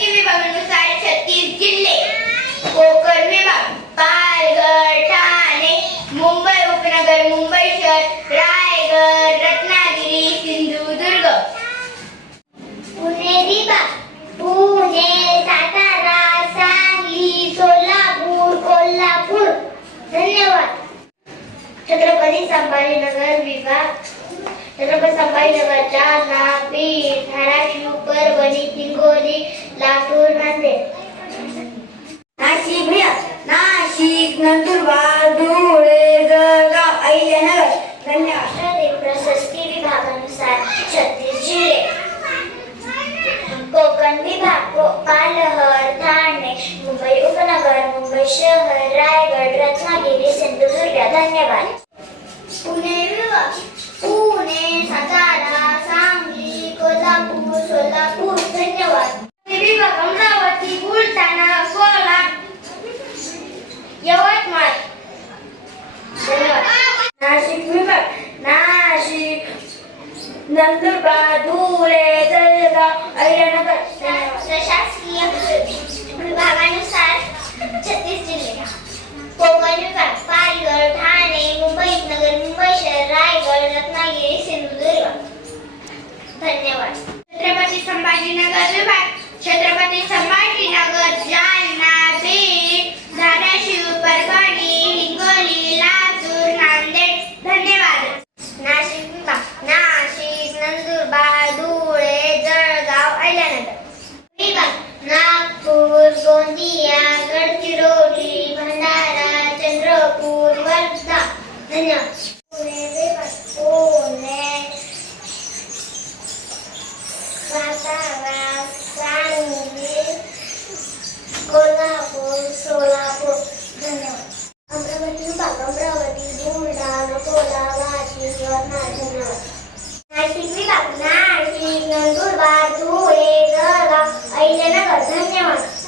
वस्ती विभागानुसार छत्तीस जिल्हे. कोकण विभाग पालघर ठाणे मुंबई उपनगर मुंबई शहर रायगड रत्नागिरी सिंधुदुर्ग पुणे विभाग पुणे सातारा सांगली सोलापूर कोल्हापूर. धन्यवाद. छत्रपती संभाजीनगर विभाग छत्रपती संभाजीनगरच्या जालना धाराशिव परभणी हिंगोली लातूर नाशिक नाशिक नंदुरबार धुळे जळगाव अहिल्यानगर धन्यवाद प्रशस्ती विभागानुसार छत्तीस जिल्हे कोकण विभाग ठाणे मुंबई उपनगर मुंबई शहर रायगड रत्नागिरी सिंधुदुर्ग धन्यवाद पुणे विभाग पुणे सातारा सांगली कोल्हापूर सोलापूर धन्यवाद पुणे विभाग अमरावती बुलढाणा अकोला यवतमाळ धन्यवाद नाशिक विभाग नाशिक नंदुरबार धुळे जळगाव अहिल्यानगर. प्रशासकीय काढल्यानंतर नागपूर गोंदिया गडचिरोली भंडारा चंद्रपूर वर्धा धन्यवाद कोल्हापूर सोलापूर धन्यवाद अमरावती विभाग अमरावती बुलढाणा कोला वाशिम यवतमाळ धन्यवाद. Yes.